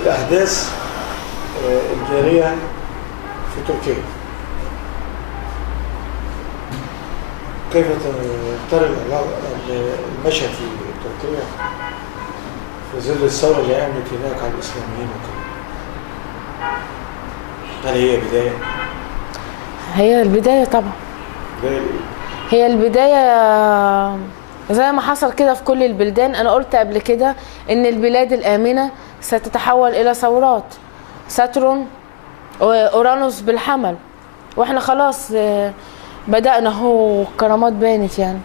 الأحداث الجارية في تركيا، كيف ترى المشهد في تركيا في ظل الثورة اللي قامت هناك على الإسلاميين وكده؟ هل هي بداية؟ هي البداية طبعا. هي البداية زي ما حصل كده في كل البلدان. أنا قلت قبل كده إن البلاد الآمنة ستتحول إلى ثورات. ساترون أورانوس بالحمل، وإحنا خلاص بدأنا هو الكرامات بانت يعني.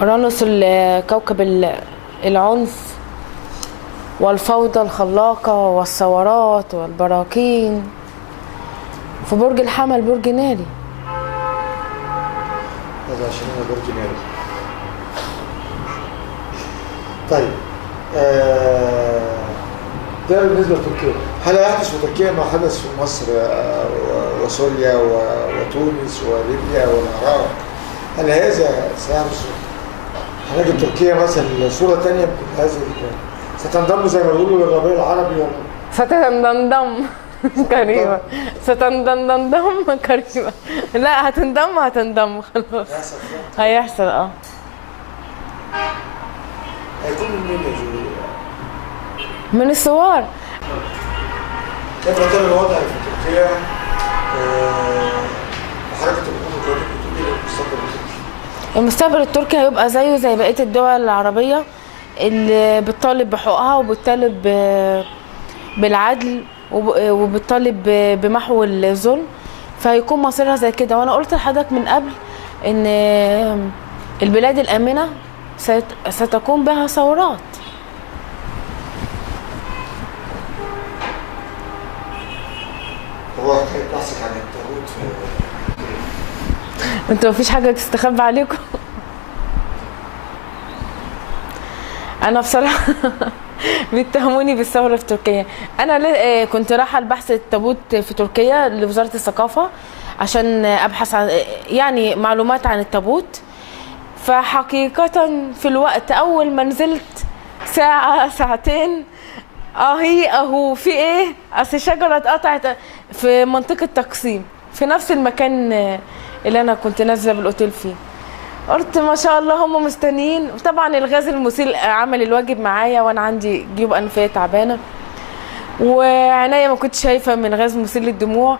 أورانوس كوكب العنف والفوضى الخلاقة والثورات والبراكين، في برج الحمل برج ناري. هذا عشان أنا برج ناري. طيب ده بالنسبة لتركيا. هل يحدث في تركيا ما حدث في مصر وسوريا وتونس وليبيا والعراق؟ هل هذا سيحدث؟ هنجد تركيا مثلا صورة تانية من هذه ستنضم زي ما بيقولوا للربيع العربي ولا؟ ستنضم كريمة. ستنضم كريمة. لا هتنضم خلاص. هيحصل هيكون من مين يا جوليا؟ من الثوار. كيف ترى الوضع في تركيا وحركة الحكومة بتقول المستقبل التركي؟ المستقبل التركي هيبقى زيه زي بقية الدول العربية اللي بتطالب بحقوقها وبتطالب بالعدل وبتطالب بمحو الظلم، فهيكون مصيرها زي كده. وانا قلت لحضرتك من قبل ان البلاد الآمنة ستكون بها ثورات. هو بيحثك عن التابوت انتوا مفيش حاجة تستخبى عليكم؟ انا بصراحة بيتهموني بالثورة في تركيا. انا كنت رايحة البحث التابوت في تركيا لوزارة الثقافة عشان ابحث عن يعني معلومات عن التابوت. فحقيقة في الوقت اول ما نزلت ساعة ساعتين اهو في ايه، اصل شجرة اتقطعت في منطقة تقسيم في نفس المكان اللي انا كنت نازلة بالاوتيل فيه. قلت ما شاء الله هم مستنيين. طبعا الغاز المسيل عمل الواجب معايا وانا عندي جيوب انفيه تعبانه وعناية ما كنت شايفه من غاز مسيل للدموع.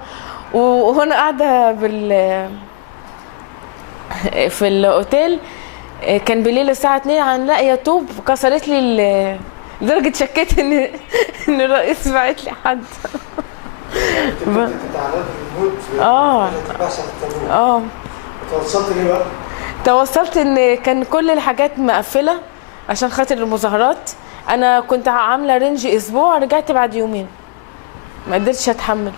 وهنا قاعده في الاوتيل كان بالليل الساعه 2 هنلاقي طوب كسرت لي لدرجه شكيت ان الرئيس بعت لي حد. توصلت ليه بقى؟ توصلت ان كان كل الحاجات مقفله عشان خاطر المظاهرات. انا كنت عامله رينج اسبوع، رجعت بعد يومين ما قدرتش اتحمل.